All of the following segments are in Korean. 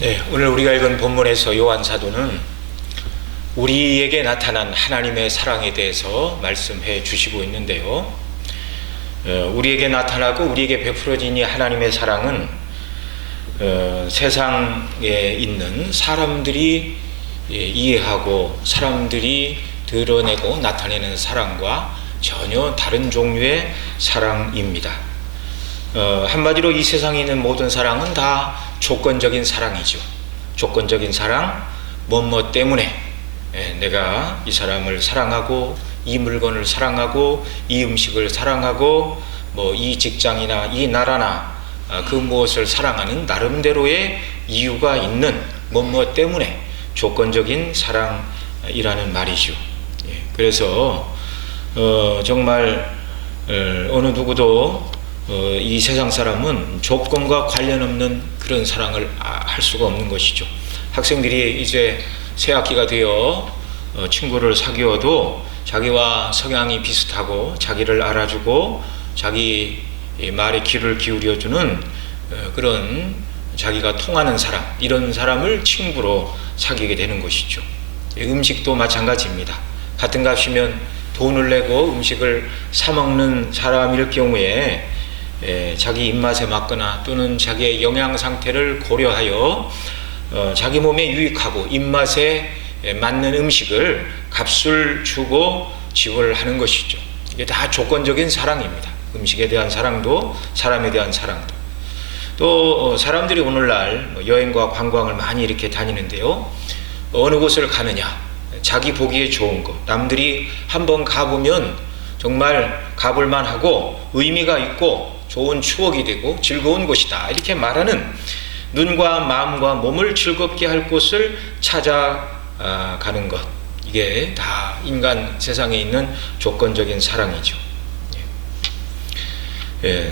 네, 오늘 우리가 읽은 본문에서 요한 사도는 우리에게 나타난 하나님의 사랑에 대해서 말씀해 주시고 있는데요. 우리에게 나타나고 우리에게 베풀어진 이 하나님의 사랑은 세상에 있는 사람들이 이해하고 사람들이 드러내고 나타내는 사랑과 전혀 다른 종류의 사랑입니다. 한마디로 이 세상에 있는 모든 사랑은 다 조건적인 사랑이죠. 조건적인 사랑, 뭐뭐 때문에 내가 이 사람을 사랑하고 이 물건을 사랑하고 이 음식을 사랑하고 뭐 이 직장이나 이 나라나 그 무엇을 사랑하는 나름대로의 이유가 있는 뭐뭐 때문에 조건적인 사랑이라는 말이죠. 그래서 정말 어느 누구도 이 세상 사람은 조건과 관련 없는 그런 사랑을 할 수가 없는 것이죠. 학생들이 이제 새 학기가 되어 친구를 사귀어도 자기와 성향이 비슷하고 자기를 알아주고 자기 말에 귀를 기울여주는 그런 자기가 통하는 사람, 이런 사람을 친구로 사귀게 되는 것이죠. 음식도 마찬가지입니다. 같은 값이면 돈을 내고 음식을 사 먹는 사람일 경우에 자기 입맛에 맞거나 또는 자기의 영양 상태를 고려하여 자기 몸에 유익하고 입맛에 맞는 음식을 값을 주고 지불을 하는 것이죠. 이게 다 조건적인 사랑입니다. 음식에 대한 사랑도 사람에 대한 사랑도. 또 사람들이 오늘날 여행과 관광을 많이 이렇게 다니는데요. 어느 곳을 가느냐, 자기 보기에 좋은 것, 남들이 한번 가보면 정말 가볼만 하고 의미가 있고 좋은 추억이 되고 즐거운 곳이다, 이렇게 말하는 눈과 마음과 몸을 즐겁게 할 곳을 찾아가는 것, 이게 다 인간 세상에 있는 조건적인 사랑이죠.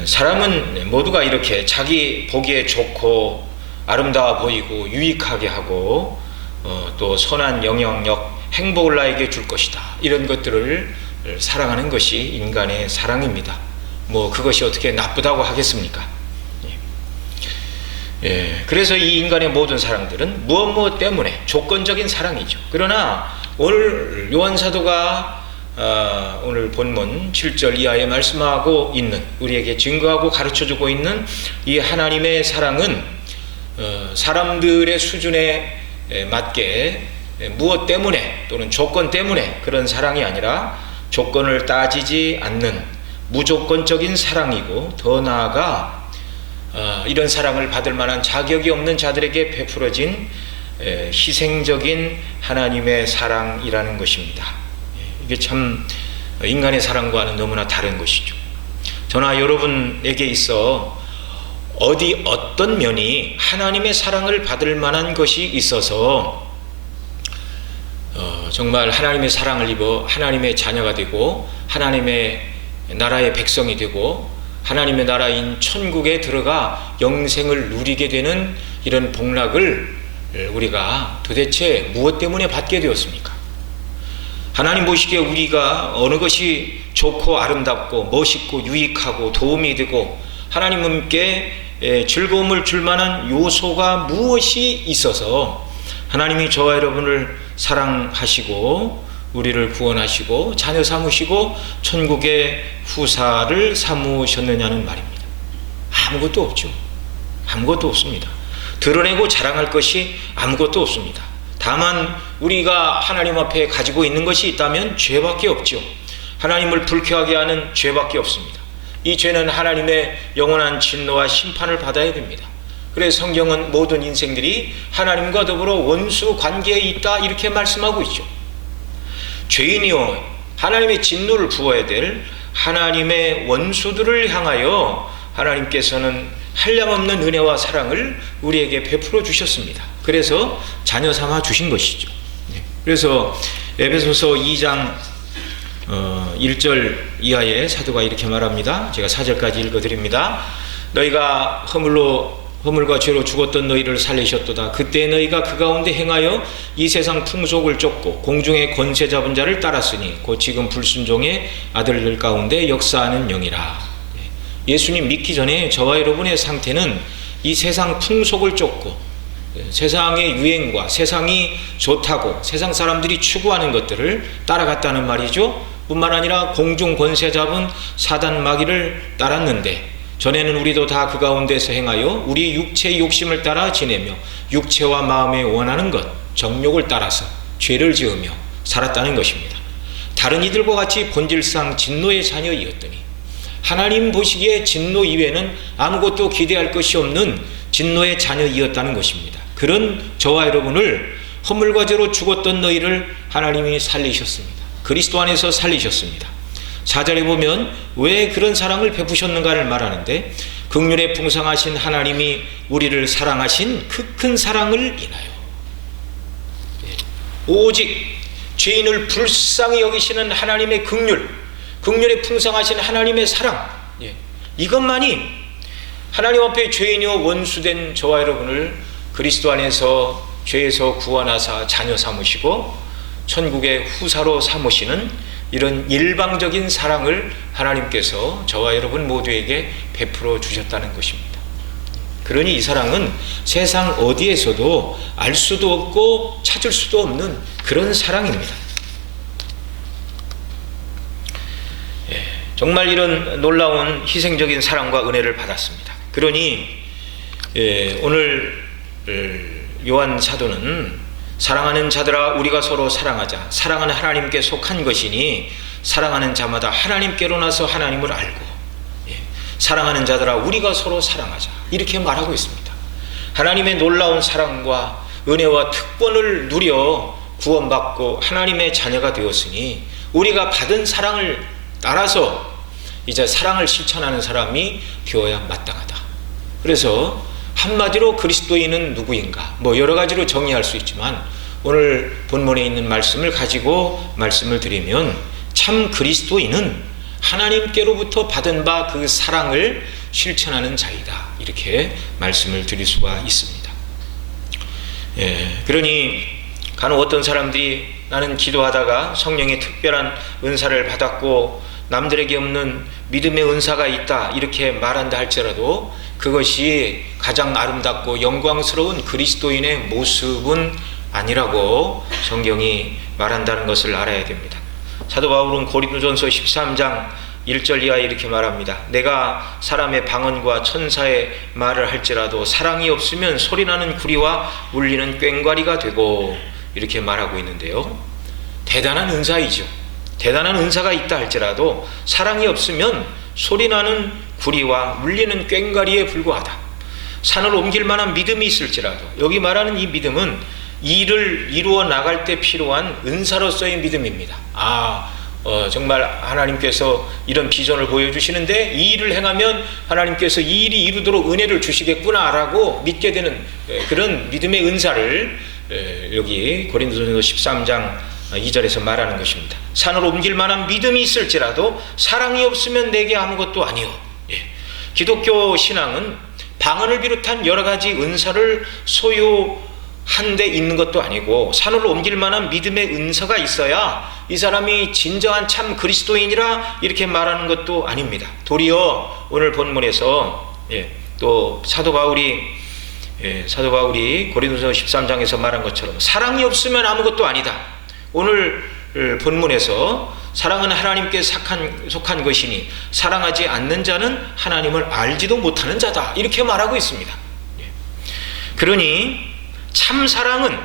사람은 모두가 이렇게 자기 보기에 좋고 아름다워 보이고 유익하게 하고 또 선한 영향력, 행복을 나에게 줄 것이다, 이런 것들을 사랑하는 것이 인간의 사랑입니다. 뭐 그것이 어떻게 나쁘다고 하겠습니까? 그래서 이 인간의 모든 사랑들은 무엇 때문에 조건적인 사랑이죠. 그러나 오늘 요한 사도가 오늘 본문 7절 이하에 말씀하고 있는, 우리에게 증거하고 가르쳐주고 있는 이 하나님의 사랑은 사람들의 수준에 맞게 무엇 때문에 또는 조건 때문에 그런 사랑이 아니라 조건을 따지지 않는 무조건적인 사랑이고, 더 나아가 이런 사랑을 받을 만한 자격이 없는 자들에게 베풀어진 희생적인 하나님의 사랑이라는 것입니다. 이게 참 인간의 사랑과는 너무나 다른 것이죠. 저나 여러분에게 있어 어떤 면이 하나님의 사랑을 받을 만한 것이 있어서 정말 하나님의 사랑을 입어 하나님의 자녀가 되고 하나님의 나라의 백성이 되고 하나님의 나라인 천국에 들어가 영생을 누리게 되는 이런 복락을 우리가 도대체 무엇 때문에 받게 되었습니까? 하나님 보시기에 우리가 어느 것이 좋고 아름답고 멋있고 유익하고 도움이 되고 하나님께 즐거움을 줄 만한 요소가 무엇이 있어서 하나님이 저와 여러분을 사랑하시고 우리를 구원하시고 자녀 삼으시고 천국의 후사를 삼으셨느냐는 말입니다. 아무것도 없죠. 아무것도 없습니다. 드러내고 자랑할 것이 아무것도 없습니다. 다만 우리가 하나님 앞에 가지고 있는 것이 있다면 죄밖에 없죠. 하나님을 불쾌하게 하는 죄밖에 없습니다. 이 죄는 하나님의 영원한 진노와 심판을 받아야 됩니다. 그래서 성경은 모든 인생들이 하나님과 더불어 원수 관계에 있다, 이렇게 말씀하고 있죠. 죄인이요 하나님의 진노를 부어야 될 하나님의 원수들을 향하여 하나님께서는 한량없는 은혜와 사랑을 우리에게 베풀어 주셨습니다. 그래서 자녀 삼아 주신 것이죠. 그래서 에베소서 2장 1절 이하의 사도가 이렇게 말합니다. 제가 4절까지 읽어드립니다. 너희가 허물과 죄로 죽었던 너희를 살리셨도다. 그때 너희가 그 가운데 행하여 이 세상 풍속을 쫓고 공중의 권세 잡은 자를 따랐으니 곧 지금 불순종의 아들들 가운데 역사하는 영이라. 예수님 믿기 전에 저와 여러분의 상태는 이 세상 풍속을 쫓고 세상의 유행과 세상이 좋다고 세상 사람들이 추구하는 것들을 따라갔다는 말이죠. 뿐만 아니라 공중 권세 잡은 사단 마귀를 따랐는데, 전에는 우리도 다 그 가운데서 행하여 우리 육체의 욕심을 따라 지내며 육체와 마음에 원하는 것, 정욕을 따라서 죄를 지으며 살았다는 것입니다. 다른 이들과 같이 본질상 진노의 자녀이었더니 하나님 보시기에 진노 이외에는 아무것도 기대할 것이 없는 진노의 자녀이었다는 것입니다. 그런 저와 여러분을 허물과 죄로 죽었던 너희를 하나님이 살리셨습니다. 그리스도 안에서 살리셨습니다. 4절에 보면 왜 그런 사랑을 베푸셨는가를 말하는데, 긍휼에 풍성하신 하나님이 우리를 사랑하신 그 큰 사랑을 인하여, 오직 죄인을 불쌍히 여기시는 하나님의 긍휼에 풍성하신 하나님의 사랑, 이것만이 하나님 앞에 죄인이요 원수된 저와 여러분을 그리스도 안에서 죄에서 구원하사 자녀 삼으시고 천국의 후사로 삼으시는 이런 일방적인 사랑을 하나님께서 저와 여러분 모두에게 베풀어 주셨다는 것입니다. 그러니 이 사랑은 세상 어디에서도 알 수도 없고 찾을 수도 없는 그런 사랑입니다. 정말 이런 놀라운 희생적인 사랑과 은혜를 받았습니다. 그러니 오늘 요한 사도는 사랑하는 자들아 우리가 서로 사랑하자, 사랑은 하나님께 속한 것이니 사랑하는 자마다 하나님께로 나서 하나님을 알고, 사랑하는 자들아 우리가 서로 사랑하자, 이렇게 말하고 있습니다. 하나님의 놀라운 사랑과 은혜와 특권을 누려 구원받고 하나님의 자녀가 되었으니 우리가 받은 사랑을 따라서 이제 사랑을 실천하는 사람이 되어야 마땅하다. 그래서 한마디로 그리스도인은 누구인가, 여러 가지로 정의할 수 있지만 오늘 본문에 있는 말씀을 가지고 말씀을 드리면, 참 그리스도인은 하나님께로부터 받은 바 그 사랑을 실천하는 자이다, 이렇게 말씀을 드릴 수가 있습니다. 그러니 간혹 어떤 사람들이 나는 기도하다가 성령의 특별한 은사를 받았고 남들에게 없는 믿음의 은사가 있다, 이렇게 말한다 할지라도 그것이 가장 아름답고 영광스러운 그리스도인의 모습은 아니라고 성경이 말한다는 것을 알아야 됩니다. 사도 바울은 고린도전서 13장 1절 이하에 이렇게 말합니다. 내가 사람의 방언과 천사의 말을 할지라도 사랑이 없으면 소리나는 구리와 울리는 꽹과리가 되고, 이렇게 말하고 있는데요. 대단한 은사이죠. 대단한 은사가 있다 할지라도 사랑이 없으면 소리나는 구리와 울리는 꽹과리에 불과하다. 산을 옮길 만한 믿음이 있을지라도, 여기 말하는 이 믿음은 일을 이루어 나갈 때 필요한 은사로서의 믿음입니다. 정말 하나님께서 이런 비전을 보여주시는데 이 일을 행하면 하나님께서 이 일이 이루도록 은혜를 주시겠구나라고 믿게 되는 그런 믿음의 은사를 여기 고린도전서 13장 2절에서 말하는 것입니다. 산을 옮길 만한 믿음이 있을지라도 사랑이 없으면 내게 아무것도 아니요. 기독교 신앙은 방언을 비롯한 여러 가지 은사를 소유한 데 있는 것도 아니고, 산을 옮길 만한 믿음의 은사가 있어야 이 사람이 진정한 참 그리스도인이라 이렇게 말하는 것도 아닙니다. 도리어 오늘 본문에서 또 사도 바울이 고린도서 13장에서 말한 것처럼 사랑이 없으면 아무것도 아니다. 오늘 본문에서 사랑은 하나님께 속한 것이니 사랑하지 않는 자는 하나님을 알지도 못하는 자다, 이렇게 말하고 있습니다. 그러니 참 사랑은,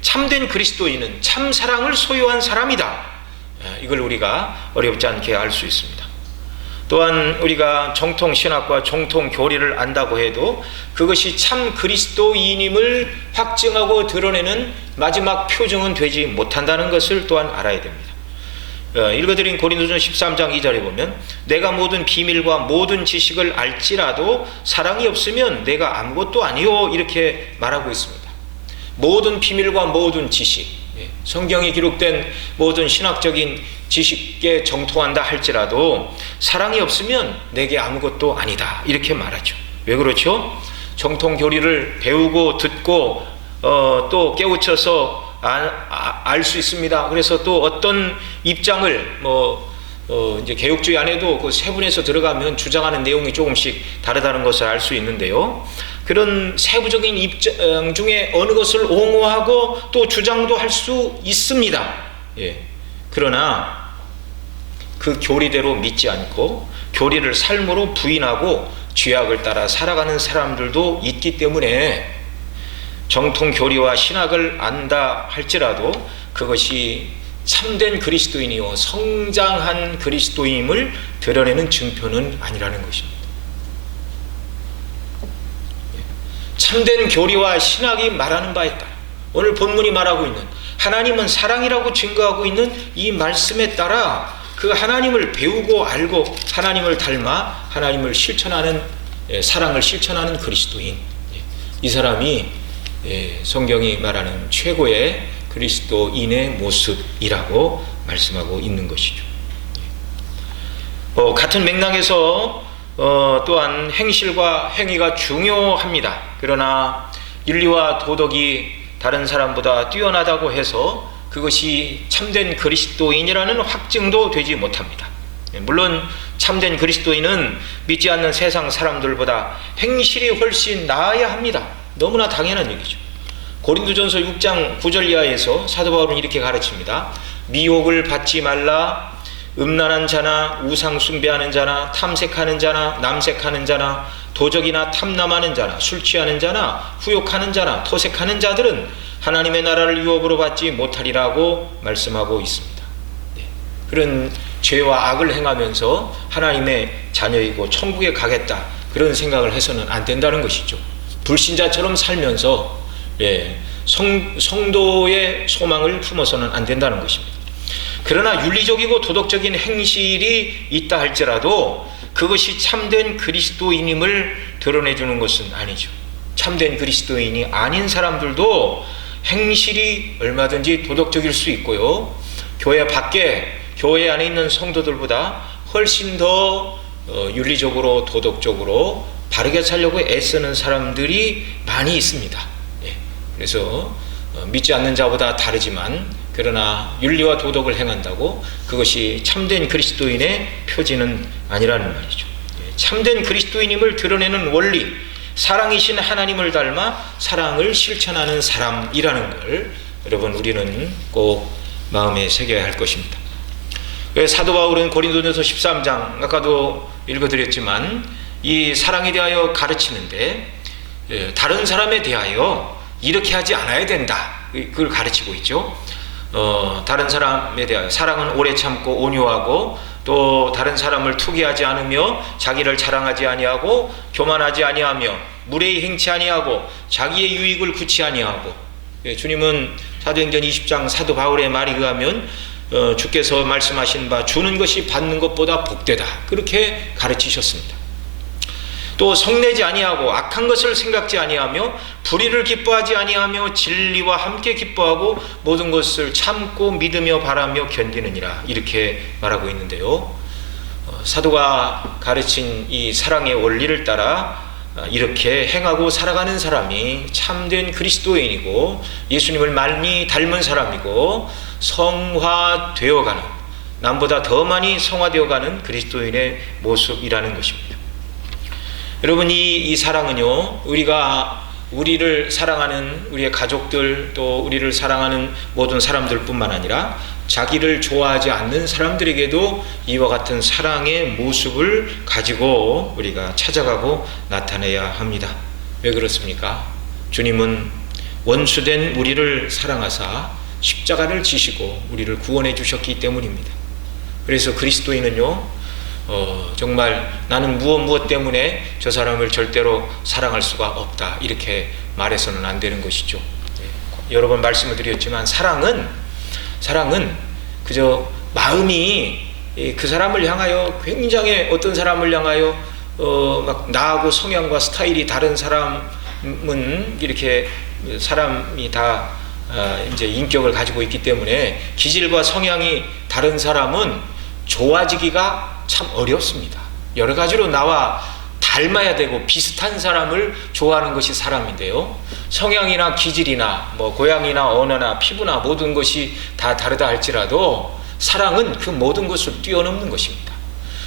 참된 그리스도인은 참 사랑을 소유한 사람이다. 이걸 우리가 어렵지 않게 알 수 있습니다. 또한 우리가 정통 신학과 정통 교리를 안다고 해도 그것이 참 그리스도인임을 확증하고 드러내는 마지막 표정은 되지 못한다는 것을 또한 알아야 됩니다. 읽어드린 고린도전 13장 2절에 보면 내가 모든 비밀과 모든 지식을 알지라도 사랑이 없으면 내가 아무것도 아니요, 이렇게 말하고 있습니다. 모든 비밀과 모든 지식, 성경이 기록된 모든 신학적인 지식에 정통한다 할지라도 사랑이 없으면 내게 아무것도 아니다, 이렇게 말하죠. 왜 그렇죠? 정통 교리를 배우고 듣고 또 깨우쳐서 알 수 있습니다. 그래서 또 어떤 입장을 이제 개혁주의 안에도 그 세분에서 들어가면 주장하는 내용이 조금씩 다르다는 것을 알 수 있는데요. 그런 세부적인 입장 중에 어느 것을 옹호하고 또 주장도 할 수 있습니다. 예. 그러나 그 교리대로 믿지 않고 교리를 삶으로 부인하고 죄악을 따라 살아가는 사람들도 있기 때문에 정통 교리와 신학을 안다 할지라도 그것이 참된 그리스도인이요 성장한 그리스도인임을 드러내는 증표는 아니라는 것입니다. 참된 교리와 신학이 말하는 바에 따라 오늘 본문이 말하고 있는 하나님은 사랑이라고 증거하고 있는 이 말씀에 따라 그 하나님을 배우고 알고 하나님을 닮아 하나님을 실천하는 사랑을 실천하는 그리스도인, 이 사람이 성경이 말하는 최고의 그리스도인의 모습이라고 말씀하고 있는 것이죠. 같은 맥락에서 또한 행실과 행위가 중요합니다. 그러나 윤리와 도덕이 다른 사람보다 뛰어나다고 해서 그것이 참된 그리스도인이라는 확증도 되지 못합니다. 물론 참된 그리스도인은 믿지 않는 세상 사람들보다 행실이 훨씬 나아야 합니다. 너무나 당연한 얘기죠. 고린도전서 6장 9절 이하에서 사도 바울은 이렇게 가르칩니다. 미혹을 받지 말라. 음란한 자나 우상 숭배하는 자나 탐색하는 자나 남색하는 자나 도적이나 탐남하는 자나 술 취하는 자나 후욕하는 자나 토색하는 자들은 하나님의 나라를 유업으로 받지 못하리라고 말씀하고 있습니다. 그런 죄와 악을 행하면서 하나님의 자녀이고 천국에 가겠다 그런 생각을 해서는 안 된다는 것이죠. 불신자처럼 살면서 성도의 소망을 품어서는 안 된다는 것입니다. 그러나 윤리적이고 도덕적인 행실이 있다 할지라도 그것이 참된 그리스도인임을 드러내주는 것은 아니죠. 참된 그리스도인이 아닌 사람들도 행실이 얼마든지 도덕적일 수 있고요, 교회 밖에 교회 안에 있는 성도들보다 훨씬 더 윤리적으로 도덕적으로 바르게 살려고 애쓰는 사람들이 많이 있습니다. 그래서 믿지 않는 자보다 다르지만 그러나 윤리와 도덕을 행한다고 그것이 참된 그리스도인의 표지는 아니라는 말이죠. 참된 그리스도인임을 드러내는 원리, 사랑이신 하나님을 닮아 사랑을 실천하는 사람이라는 걸 여러분 우리는 꼭 마음에 새겨야 할 것입니다. 사도 바울은 고린도전서 13장 아까도 읽어드렸지만 이 사랑에 대하여 가르치는데 다른 사람에 대하여 이렇게 하지 않아야 된다 그걸 가르치고 있죠. 다른 사람에 대하여 사랑은 오래 참고 온유하고 또 다른 사람을 투기하지 않으며 자기를 자랑하지 아니하고 교만하지 아니하며 무례히 행치 아니하고 자기의 유익을 구치 아니하고. 주님은 사도행전 20장 사도 바울의 말에 의하면 주께서 말씀하신 바 주는 것이 받는 것보다 복되다 그렇게 가르치셨습니다. 또 성내지 아니하고 악한 것을 생각지 아니하며 불의를 기뻐하지 아니하며 진리와 함께 기뻐하고 모든 것을 참고 믿으며 바라며 견디느니라 이렇게 말하고 있는데요. 사도가 가르친 이 사랑의 원리를 따라 이렇게 행하고 살아가는 사람이 참된 그리스도인이고 예수님을 많이 닮은 사람이고 성화되어가는, 남보다 더 많이 성화되어가는 그리스도인의 모습이라는 것입니다. 여러분 이 사랑은요, 우리를 사랑하는 우리의 가족들 또 우리를 사랑하는 모든 사람들 뿐만 아니라 자기를 좋아하지 않는 사람들에게도 이와 같은 사랑의 모습을 가지고 우리가 찾아가고 나타내야 합니다. 왜 그렇습니까? 주님은 원수된 우리를 사랑하사 십자가를 지시고 우리를 구원해 주셨기 때문입니다. 그래서 그리스도인은요, 정말 나는 무엇 때문에 저 사람을 절대로 사랑할 수가 없다 이렇게 말해서는 안 되는 것이죠. 여러 번 말씀을 드렸지만 사랑은 그저 마음이 그 사람을 향하여 굉장히 어떤 사람을 향하여 막 나하고 성향과 스타일이 다른 사람은 이렇게 사람이 다 이제 인격을 가지고 있기 때문에 기질과 성향이 다른 사람은 좋아지기가 참 어렵습니다. 여러 가지로 나와 닮아야 되고 비슷한 사람을 좋아하는 것이 사람인데요, 성향이나 기질이나 고향이나 언어나 피부나 모든 것이 다 다르다 할지라도 사랑은 그 모든 것을 뛰어넘는 것입니다.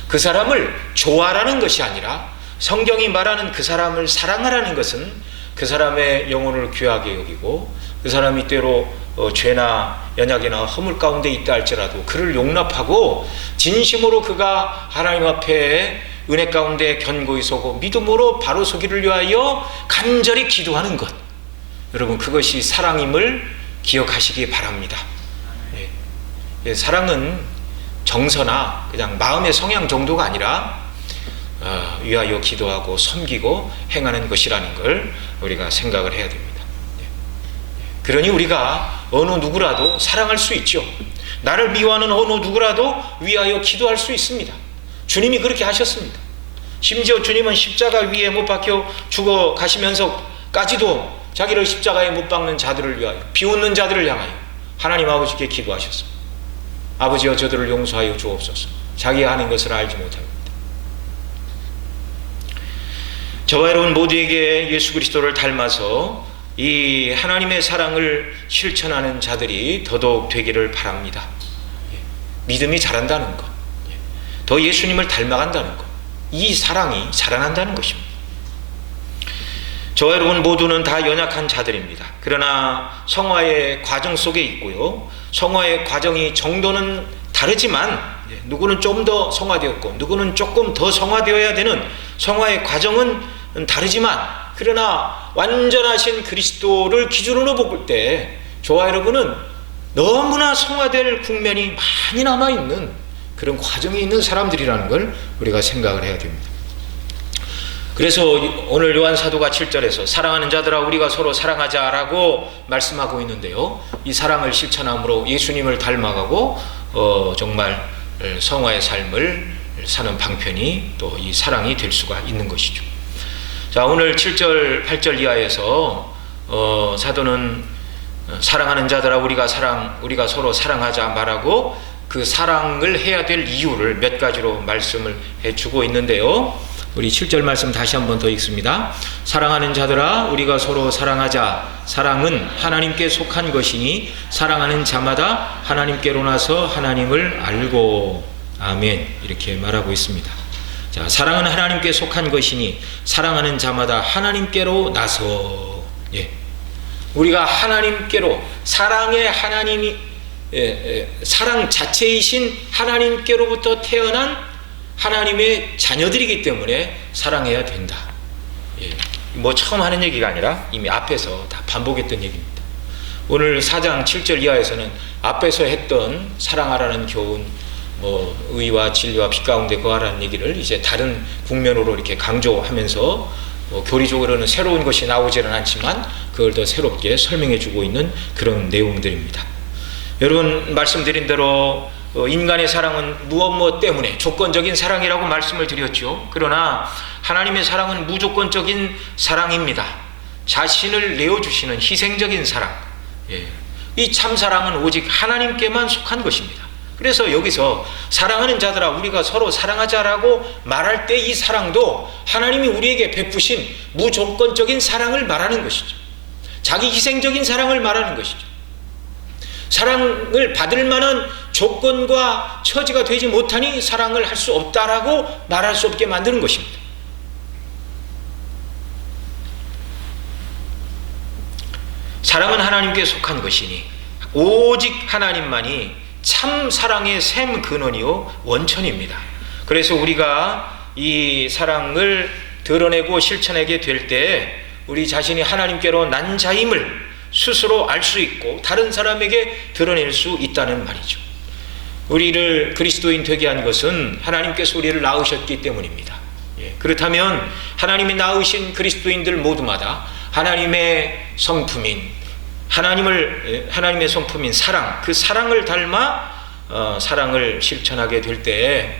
그 사람을 좋아라는 것이 아니라 성경이 말하는 그 사람을 사랑하라는 것은 그 사람의 영혼을 귀하게 여기고 그 사람이 때로 죄나 연약이나 허물 가운데 있다 할지라도 그를 용납하고 진심으로 그가 하나님 앞에 은혜 가운데 견고히 서고 믿음으로 바로 서기를 위하여 간절히 기도하는 것, 여러분 그것이 사랑임을 기억하시기 바랍니다. 사랑은 정서나 그냥 마음의 성향 정도가 아니라 위하여 기도하고 섬기고 행하는 것이라는 걸 우리가 생각을 해야 됩니다. 그러니 우리가 어느 누구라도 사랑할 수 있죠. 나를 미워하는 어느 누구라도 위하여 기도할 수 있습니다. 주님이 그렇게 하셨습니다. 심지어 주님은 십자가 위에 못 박혀 죽어 가시면서까지도 자기를 십자가에 못 박는 자들을 위하여, 비웃는 자들을 향하여 하나님 아버지께 기도하셨습니다. 아버지여 저들을 용서하여 주옵소서. 자기가 하는 것을 알지 못합니다. 저와 여러분 모두에게 예수 그리스도를 닮아서 이 하나님의 사랑을 실천하는 자들이 더더욱 되기를 바랍니다. 믿음이 자란다는 것, 더 예수님을 닮아간다는 것, 이 사랑이 자라난다는 것입니다. 저와 여러분 모두는 다 연약한 자들입니다. 그러나 성화의 과정 속에 있고요, 성화의 과정이 정도는 다르지만 누구는 좀 더 성화되었고 누구는 조금 더 성화되어야 되는 성화의 과정은 다르지만, 그러나 완전하신 그리스도를 기준으로 볼 때 저와 여러분은 너무나 성화될 국면이 많이 남아있는 그런 과정이 있는 사람들이라는 걸 우리가 생각을 해야 됩니다. 그래서 오늘 요한 사도가 7절에서 사랑하는 자들아 우리가 서로 사랑하자라고 말씀하고 있는데요, 이 사랑을 실천함으로 예수님을 닮아가고 정말 성화의 삶을 사는 방편이 또 이 사랑이 될 수가 있는 것이죠. 자, 오늘 7절 8절 이하에서 사도는 사랑하는 자들아 우리가 서로 사랑하자 말하고 그 사랑을 해야 될 이유를 몇 가지로 말씀을 해주고 있는데요, 우리 7절 말씀 다시 한번 더 읽습니다. 사랑하는 자들아 우리가 서로 사랑하자. 사랑은 하나님께 속한 것이니 사랑하는 자마다 하나님께로 나서 하나님을 알고. 아멘. 이렇게 말하고 있습니다. 자, 사랑은 하나님께 속한 것이니 사랑하는 자마다 하나님께로 나서. 우리가 하나님께로, 사랑의 하나님이 사랑 자체이신 하나님께로부터 태어난 하나님의 자녀들이기 때문에 사랑해야 된다. 뭐 처음 하는 얘기가 아니라 이미 앞에서 다 반복했던 얘기입니다. 오늘 4장 7절 이하에서는 앞에서 했던 사랑하라는 교훈, 의와 진리와 빛 가운데 거하라는 얘기를 이제 다른 국면으로 이렇게 강조하면서 교리적으로는 새로운 것이 나오지는 않지만 그걸 더 새롭게 설명해 주고 있는 그런 내용들입니다. 여러분 말씀드린 대로 인간의 사랑은 무엇 때문에 조건적인 사랑이라고 말씀을 드렸죠. 그러나 하나님의 사랑은 무조건적인 사랑입니다. 자신을 내어주시는 희생적인 사랑, 이 참사랑은 오직 하나님께만 속한 것입니다. 그래서 여기서 사랑하는 자들아 우리가 서로 사랑하자라고 말할 때 이 사랑도 하나님이 우리에게 베푸신 무조건적인 사랑을 말하는 것이죠. 자기 희생적인 사랑을 말하는 것이죠. 사랑을 받을 만한 조건과 처지가 되지 못하니 사랑을 할 수 없다라고 말할 수 없게 만드는 것입니다. 사랑은 하나님께 속한 것이니 오직 하나님만이 참 사랑의 샘 근원이요 원천입니다. 그래서 우리가 이 사랑을 드러내고 실천하게 될 때 우리 자신이 하나님께로 난 자임을 스스로 알 수 있고 다른 사람에게 드러낼 수 있다는 말이죠. 우리를 그리스도인 되게 한 것은 하나님께서 우리를 낳으셨기 때문입니다. 그렇다면 하나님이 낳으신 그리스도인들 모두마다 하나님의 성품인 하나님의 성품인 사랑, 그 사랑을 닮아 사랑을 실천하게 될 때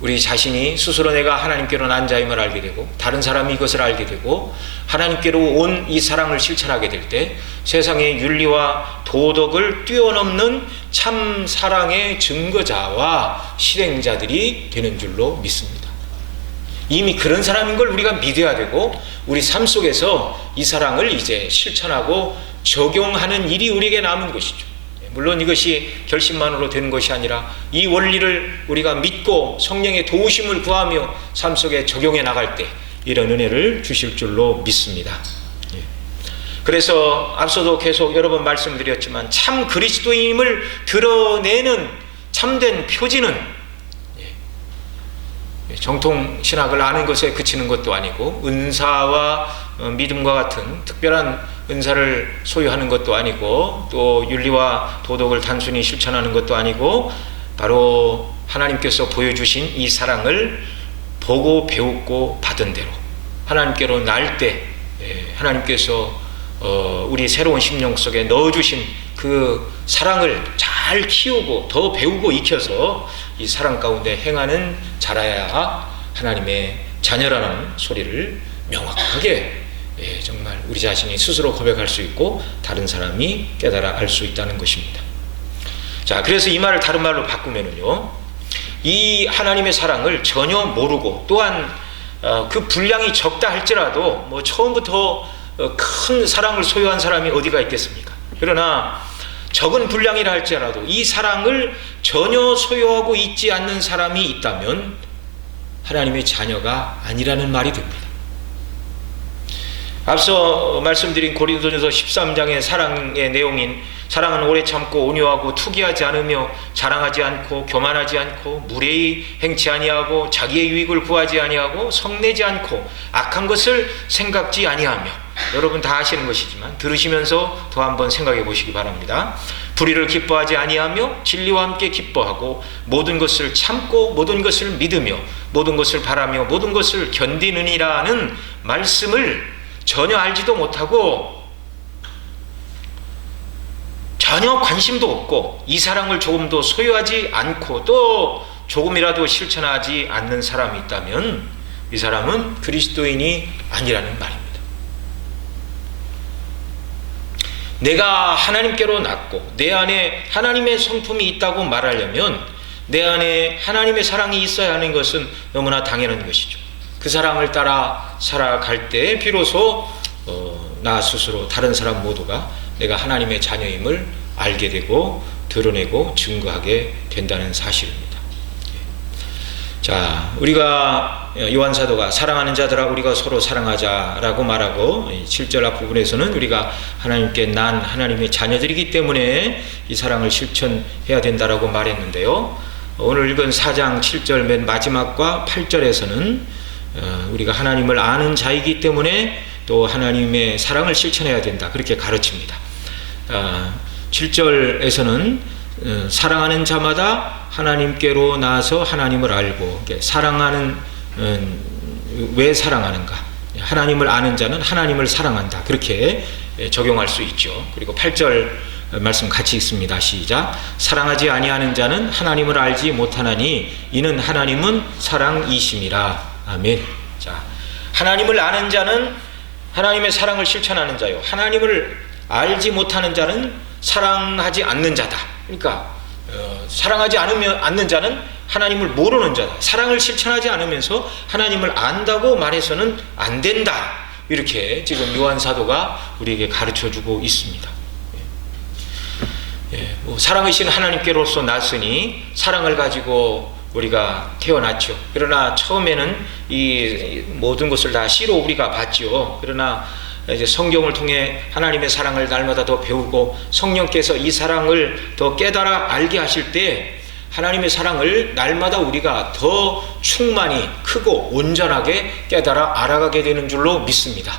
우리 자신이 스스로 내가 하나님께로 난 자임을 알게 되고 다른 사람이 이것을 알게 되고 하나님께로 온 이 사랑을 실천하게 될 때 세상의 윤리와 도덕을 뛰어넘는 참 사랑의 증거자와 실행자들이 되는 줄로 믿습니다. 이미 그런 사람인 걸 우리가 믿어야 되고 우리 삶 속에서 이 사랑을 이제 실천하고 적용하는 일이 우리에게 남은 것이죠. 물론 이것이 결심만으로 되는 것이 아니라 이 원리를 우리가 믿고 성령의 도우심을 구하며 삶 속에 적용해 나갈 때 이런 은혜를 주실 줄로 믿습니다. 그래서 앞서도 계속 여러 번 말씀드렸지만 참 그리스도인임을 드러내는 참된 표지는 정통 신학을 아는 것에 그치는 것도 아니고 은사와 믿음과 같은 특별한 은사를 소유하는 것도 아니고 또 윤리와 도덕을 단순히 실천하는 것도 아니고 바로 하나님께서 보여주신 이 사랑을 보고 배우고 받은 대로 하나님께로 날 때 하나님께서 우리 새로운 심령 속에 넣어주신 그 사랑을 잘 키우고 더 배우고 익혀서 이 사랑 가운데 행하는 자라야 하나님의 자녀라는 소리를 명확하게 정말 우리 자신이 스스로 고백할 수 있고 다른 사람이 깨달아 알 수 있다는 것입니다. 자, 그래서 이 말을 다른 말로 바꾸면은요, 이 하나님의 사랑을 전혀 모르고 또한 그 분량이 적다 할지라도 뭐 처음부터 큰 사랑을 소유한 사람이 어디가 있겠습니까? 그러나 적은 분량이라 할지라도 이 사랑을 전혀 소유하고 있지 않는 사람이 있다면 하나님의 자녀가 아니라는 말이 됩니다. 앞서 말씀드린 고린도전서 13장의 사랑의 내용인 사랑은 오래 참고 온유하고 투기하지 않으며 자랑하지 않고 교만하지 않고 무례히 행치 아니하고 자기의 유익을 구하지 아니하고 성내지 않고 악한 것을 생각지 아니하며, 여러분 다 아시는 것이지만 들으시면서 더 한번 생각해 보시기 바랍니다. 불의를 기뻐하지 아니하며 진리와 함께 기뻐하고 모든 것을 참고 모든 것을 믿으며 모든 것을 바라며 모든 것을 견디느니라는 말씀을 전혀 알지도 못하고 전혀 관심도 없고 이 사랑을 조금도 소유하지 않고 또 조금이라도 실천하지 않는 사람이 있다면 이 사람은 그리스도인이 아니라는 말입니다. 내가 하나님께로 났고 내 안에 하나님의 성품이 있다고 말하려면 내 안에 하나님의 사랑이 있어야 하는 것은 너무나 당연한 것이죠. 그 사랑을 따라 살아갈 때 비로소 나 스스로 다른 사람 모두가 내가 하나님의 자녀임을 알게 되고 드러내고 증거하게 된다는 사실입니다. 자, 우리가 요한 사도가 사랑하는 자들아 우리가 서로 사랑하자라고 말하고 7절 앞부분에서는 우리가 하나님께 난 하나님의 자녀들이기 때문에 이 사랑을 실천해야 된다라고 말했는데요. 오늘 읽은 4장 7절 맨 마지막과 8절에서는 우리가 하나님을 아는 자이기 때문에 또 하나님의 사랑을 실천해야 된다 그렇게 가르칩니다. 7절에서는 사랑하는 자마다 하나님께로 나아서 하나님을 알고, 사랑하는 왜 사랑하는가? 하나님을 아는 자는 하나님을 사랑한다 그렇게 적용할 수 있죠. 그리고 8절 말씀 같이 읽습니다. 시작. 사랑하지 아니하는 자는 하나님을 알지 못하나니 이는 하나님은 사랑이심이라. 아멘. 자, 하나님을 아는 자는 하나님의 사랑을 실천하는 자요, 하나님을 알지 못하는 자는 사랑하지 않는 자다. 그러니까 사랑하지 않는 자는 하나님을 모르는 자다. 사랑을 실천하지 않으면서 하나님을 안다고 말해서는 안 된다. 이렇게 지금 요한 사도가 우리에게 가르쳐주고 있습니다. 사랑이신 하나님께로서 났으니 사랑을 가지고 우리가 태어났죠. 그러나 처음에는 이 모든 것을 다 씨로 우리가 봤죠. 그러나 이제 성경을 통해 하나님의 사랑을 날마다 더 배우고 성령께서 이 사랑을 더 깨달아 알게 하실 때 하나님의 사랑을 날마다 우리가 더 충만히 크고 온전하게 깨달아 알아가게 되는 줄로 믿습니다.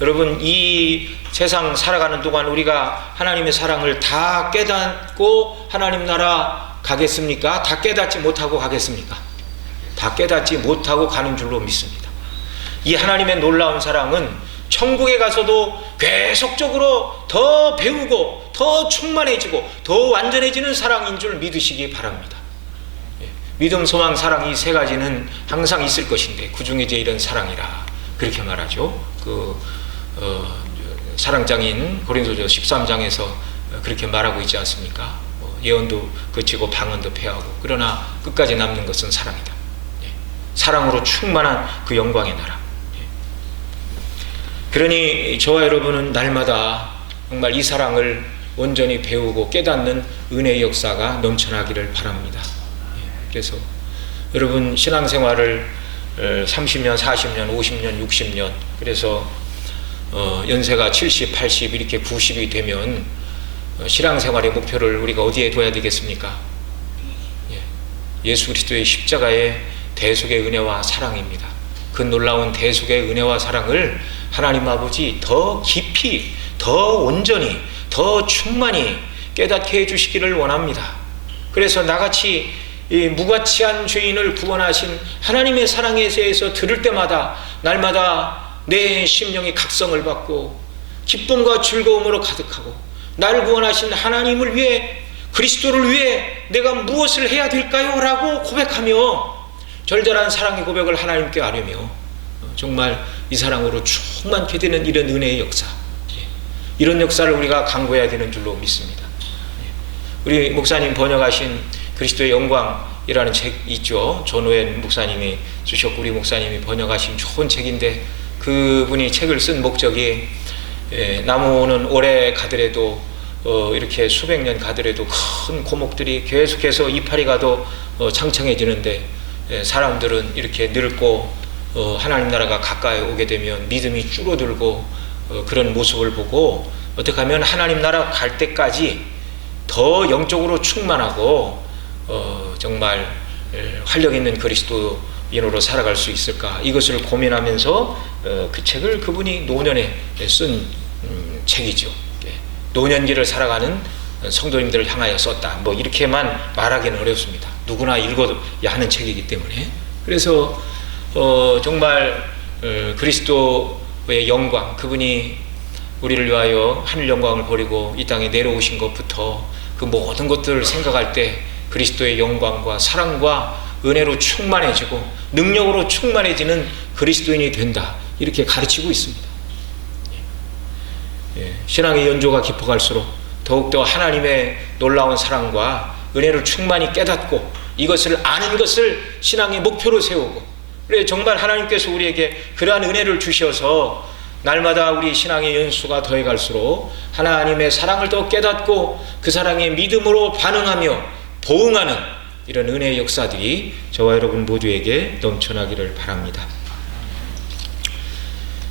여러분, 이 세상 살아가는 동안 우리가 하나님의 사랑을 다 깨닫고 하나님 나라 가겠습니까? 다 깨닫지 못하고 가겠습니까? 다 깨닫지 못하고 가는 줄로 믿습니다. 이 하나님의 놀라운 사랑은 천국에 가서도 계속적으로 더 배우고 더 충만해지고 더 완전해지는 사랑인 줄 믿으시기 바랍니다. 믿음, 소망, 사랑 이 세 가지는 항상 있을 것인데 그 중에 제일은 사랑이라 그렇게 말하죠. 사랑장인 고린도전서 13장에서 그렇게 말하고 있지 않습니까? 예언도 그치고 방언도 패하고 그러나 끝까지 남는 것은 사랑이다. 사랑으로 충만한 그 영광의 나라. 그러니 저와 여러분은 날마다 정말 이 사랑을 온전히 배우고 깨닫는 은혜의 역사가 넘쳐나기를 바랍니다. 그래서 여러분 신앙생활을 30년, 40년, 50년, 60년 그래서 연세가 70, 80 이렇게 90이 되면 신앙생활의 목표를 우리가 어디에 둬야 되겠습니까? 예수 그리스도의 십자가의 대속의 은혜와 사랑입니다. 그 놀라운 대속의 은혜와 사랑을 하나님 아버지 더 깊이, 더 온전히, 더 충만히 깨닫게 해주시기를 원합니다. 그래서 나같이 이 무가치한 죄인을 구원하신 하나님의 사랑에 대해서 들을 때마다 날마다 내 심령이 각성을 받고 기쁨과 즐거움으로 가득하고 나를 구원하신 하나님을 위해 그리스도를 위해 내가 무엇을 해야 될까요? 라고 고백하며 절절한 사랑의 고백을 하나님께 하려며 정말 이 사랑으로 충만케 되는 이런 은혜의 역사, 이런 역사를 우리가 강구해야 되는 줄로 믿습니다. 우리 목사님 번역하신 그리스도의 영광이라는 책 있죠. 존오웬 목사님이 쓰셨고 우리 목사님이 번역하신 좋은 책인데 그분이 책을 쓴 목적이 나무는 오래 가더라도 이렇게 수백 년 가더라도 큰 고목들이 계속해서 이파리 가도 창창해지는데 사람들은 이렇게 늙고 하나님 나라가 가까이 오게 되면 믿음이 줄어들고 그런 모습을 보고 어떻게 하면 하나님 나라 갈 때까지 더 영적으로 충만하고 정말 활력 있는 그리스도인으로 살아갈 수 있을까, 이것을 고민하면서 그 책을 그분이 노년에 쓴 책이죠. 노년기를 살아가는 성도님들을 향하여 썼다, 뭐 이렇게만 말하기는 어렵습니다. 누구나 읽어야 하는 책이기 때문에. 그래서 정말 그리스도의 영광, 그분이 우리를 위하여 하늘 영광을 버리고 이 땅에 내려오신 것부터 그 모든 것들을 생각할 때 그리스도의 영광과 사랑과 은혜로 충만해지고 능력으로 충만해지는 그리스도인이 된다, 이렇게 가르치고 있습니다. 신앙의 연조가 깊어갈수록 더욱더 하나님의 놀라운 사랑과 은혜를 충만히 깨닫고 이것을 아는 것을 신앙의 목표로 세우고, 그래 정말 하나님께서 우리에게 그러한 은혜를 주셔서 날마다 우리 신앙의 연수가 더해갈수록 하나님의 사랑을 더 깨닫고 그 사랑에 믿음으로 반응하며 보응하는 이런 은혜의 역사들이 저와 여러분 모두에게 넘쳐나기를 바랍니다.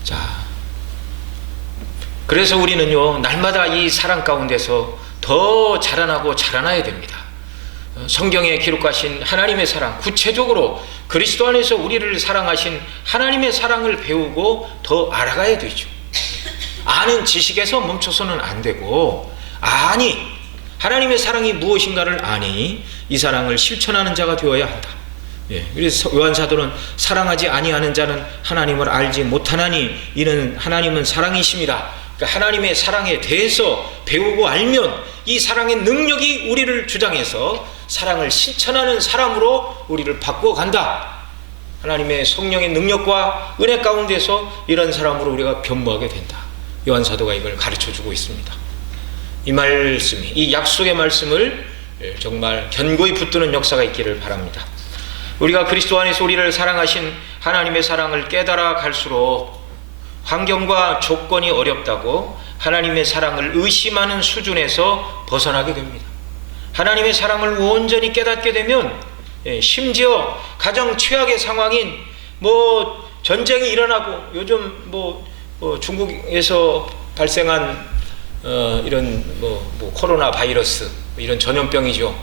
자, 그래서 우리는요 날마다 이 사랑 가운데서 더 자라나고 자라나야 됩니다. 성경에 기록하신 하나님의 사랑, 구체적으로 그리스도 안에서 우리를 사랑하신 하나님의 사랑을 배우고 더 알아가야 되죠. 아는 지식에서 멈춰서는 안 되고, 아니 하나님의 사랑이 무엇인가를 아니 이 사랑을 실천하는 자가 되어야 한다. 그래서 요한사도는 사랑하지 아니하는 자는 하나님을 알지 못하나니 이는 하나님은 사랑이십니다. 그러니까 하나님의 사랑에 대해서 배우고 알면 이 사랑의 능력이 우리를 주장해서 사랑을 실천하는 사람으로 우리를 바꿔간다. 하나님의 성령의 능력과 은혜 가운데서 이런 사람으로 우리가 변모하게 된다. 요한사도가 이걸 가르쳐주고 있습니다. 이 말씀이, 이 약속의 말씀을 정말 견고히 붙드는 역사가 있기를 바랍니다. 우리가 그리스도 안에서 우리를 사랑하신 하나님의 사랑을 깨달아 갈수록 환경과 조건이 어렵다고 하나님의 사랑을 의심하는 수준에서 벗어나게 됩니다. 하나님의 사랑을 온전히 깨닫게 되면 심지어 가장 최악의 상황인 뭐 전쟁이 일어나고 요즘 중국에서 발생한 이런 코로나 바이러스, 이런 전염병이죠.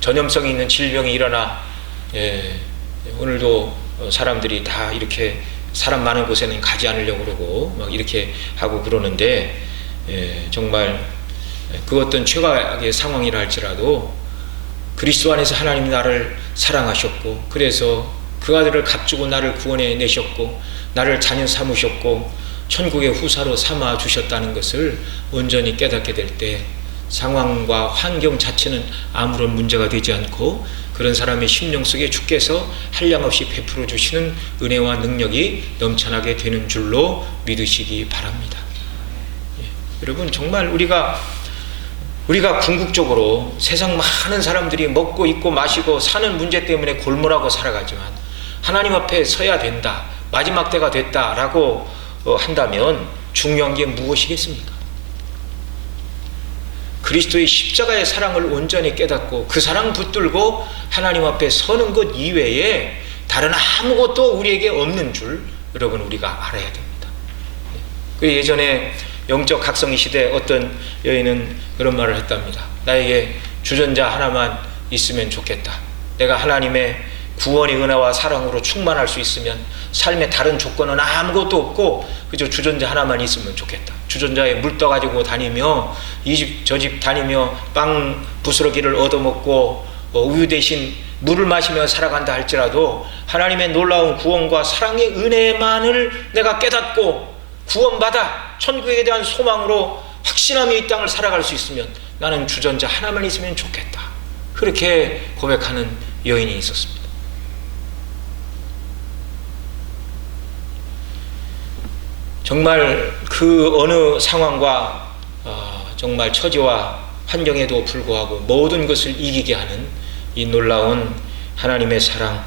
전염성이 있는 질병이 일어나 오늘도 사람들이 다 이렇게 사람 많은 곳에는 가지 않으려고 그러고 막 이렇게 하고 그러는데, 정말 그 어떤 최악의 상황이라 할지라도 그리스도 안에서 하나님이 나를 사랑하셨고, 그래서 그 아들을 값주고 나를 구원해 내셨고 나를 자녀 삼으셨고 천국의 후사로 삼아 주셨다는 것을 온전히 깨닫게 될 때 상황과 환경 자체는 아무런 문제가 되지 않고 그런 사람의 심령 속에 주께서 한량없이 베풀어 주시는 은혜와 능력이 넘쳐나게 되는 줄로 믿으시기 바랍니다. 여러분 정말 우리가 궁극적으로 세상 많은 사람들이 먹고 입고 마시고 사는 문제 때문에 골몰하고 살아가지만 하나님 앞에 서야 된다, 마지막 때가 됐다라고 한다면 중요한 게 무엇이겠습니까? 그리스도의 십자가의 사랑을 온전히 깨닫고 그 사랑 붙들고 하나님 앞에 서는 것 이외에 다른 아무것도 우리에게 없는 줄 여러분 우리가 알아야 됩니다. 그 예전에 영적 각성기 시대에 어떤 여인은 그런 말을 했답니다. 나에게 주전자 하나만 있으면 좋겠다. 내가 하나님의 구원의 은혜와 사랑으로 충만할 수 있으면 삶의 다른 조건은 아무것도 없고 그저 주전자 하나만 있으면 좋겠다. 주전자에 물 떠가지고 다니며 이 집 저 집 다니며 빵 부스러기를 얻어먹고 우유 대신 물을 마시며 살아간다 할지라도 하나님의 놀라운 구원과 사랑의 은혜만을 내가 깨닫고 구원받아 천국에 대한 소망으로 확신하며 이 땅을 살아갈 수 있으면 나는 주전자 하나만 있으면 좋겠다. 그렇게 고백하는 여인이 있었습니다. 정말 그 어느 상황과 정말 처지와 환경에도 불구하고 모든 것을 이기게 하는 이 놀라운 하나님의 사랑,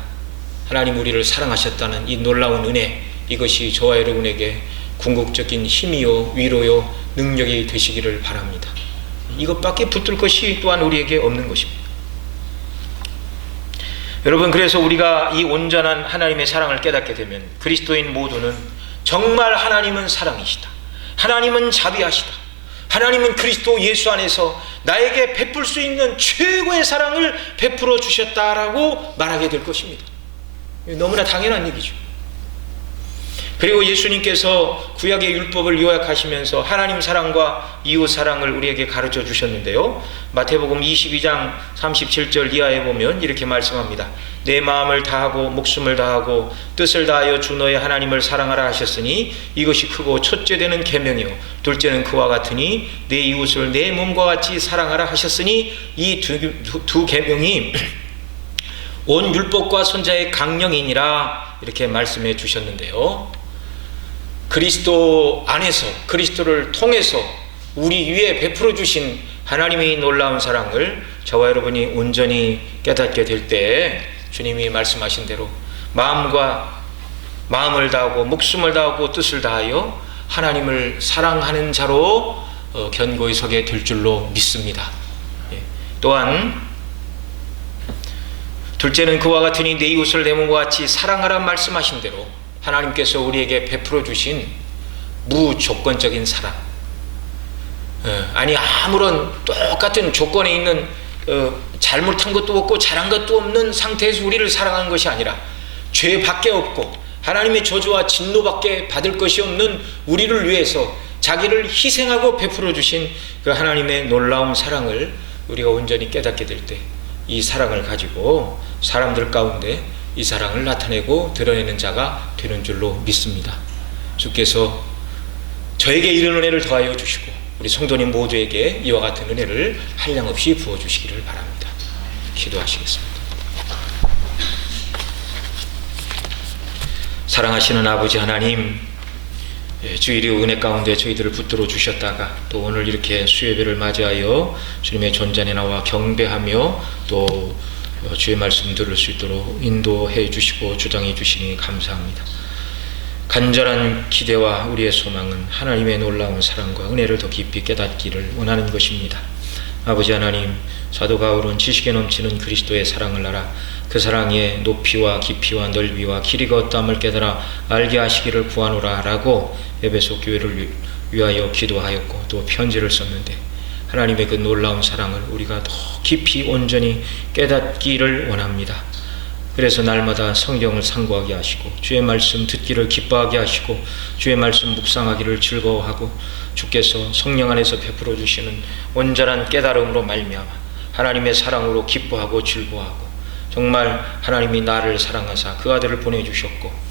하나님 우리를 사랑하셨다는 이 놀라운 은혜, 이것이 저와 여러분에게 궁극적인 힘이요 위로요 능력이 되시기를 바랍니다. 이것밖에 붙들 것이 또한 우리에게 없는 것입니다. 여러분, 그래서 우리가 이 온전한 하나님의 사랑을 깨닫게 되면 그리스도인 모두는 정말 하나님은 사랑이시다, 하나님은 자비하시다, 하나님은 그리스도 예수 안에서 나에게 베풀 수 있는 최고의 사랑을 베풀어 주셨다라고 말하게 될 것입니다. 너무나 당연한 얘기죠. 그리고 예수님께서 구약의 율법을 요약하시면서 하나님 사랑과 이웃 사랑을 우리에게 가르쳐 주셨는데요, 마태복음 22장 37절 이하에 보면 이렇게 말씀합니다. 내 마음을 다하고 목숨을 다하고 뜻을 다하여 주 너의 하나님을 사랑하라 하셨으니 이것이 크고 첫째 되는 계명이요 둘째는 그와 같으니 내 이웃을 내 몸과 같이 사랑하라 하셨으니 이 두 계명이 온 율법과 선자의 강령이니라 이렇게 말씀해 주셨는데요, 그리스도 안에서 그리스도를 통해서 우리 위에 베풀어 주신 하나님의 놀라운 사랑을 저와 여러분이 온전히 깨닫게 될 때 주님이 말씀하신 대로 마음을 다하고 목숨을 다하고 뜻을 다하여 하나님을 사랑하는 자로 견고히 서게 될 줄로 믿습니다. 또한 둘째는 그와 같으니 내 이웃을 내 몸과 같이 사랑하라 말씀하신 대로 하나님께서 우리에게 베풀어 주신 무조건적인 사랑, 아니 아무런 똑같은 조건에 있는 잘못한 것도 없고 잘한 것도 없는 상태에서 우리를 사랑하는 것이 아니라 죄밖에 없고 하나님의 저주와 진노밖에 받을 것이 없는 우리를 위해서 자기를 희생하고 베풀어 주신 그 하나님의 놀라운 사랑을 우리가 온전히 깨닫게 될 때 이 사랑을 가지고 사람들 가운데 이 사랑을 나타내고 드러내는 자가 되는 줄로 믿습니다. 주께서 저에게 이런 은혜를 더하여 주시고 우리 성도님 모두에게 이와 같은 은혜를 한량없이 부어주시기를 바랍니다. 기도하시겠습니다. 사랑하시는 아버지 하나님, 주일이 은혜 가운데 저희들을 붙들어 주셨다가 또 오늘 이렇게 수요예배를 맞이하여 주님의 존전에 나와 경배하며 또 주의 말씀 들을 수 있도록 인도해 주시고 주장해 주시니 감사합니다. 간절한 기대와 우리의 소망은 하나님의 놀라운 사랑과 은혜를 더 깊이 깨닫기를 원하는 것입니다. 아버지 하나님, 사도 바울은 지식에 넘치는 그리스도의 사랑을 알아 그 사랑의 높이와 깊이와 넓이와 길이가 어떠함을 깨달아 알게 하시기를 구하노라 라고 에베소 교회를 위하여 기도하였고 또 편지를 썼는데, 하나님의 그 놀라운 사랑을 우리가 더 깊이 온전히 깨닫기를 원합니다. 그래서 날마다 성경을 상고하게 하시고 주의 말씀 듣기를 기뻐하게 하시고 주의 말씀 묵상하기를 즐거워하고 주께서 성령 안에서 베풀어 주시는 온전한 깨달음으로 말미암아 하나님의 사랑으로 기뻐하고 즐거워하고, 정말 하나님이 나를 사랑하사 그 아들을 보내주셨고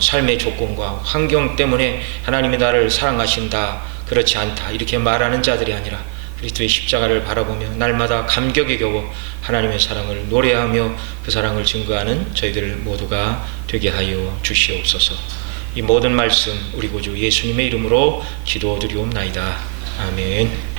삶의 조건과 환경 때문에 하나님이 나를 사랑하신다, 그렇지 않다 이렇게 말하는 자들이 아니라 그리스도의 십자가를 바라보며 날마다 감격에 겨워 하나님의 사랑을 노래하며 그 사랑을 증거하는 저희들 모두가 되게 하여 주시옵소서. 이 모든 말씀 우리 구주 예수님의 이름으로 기도드리옵나이다. 아멘.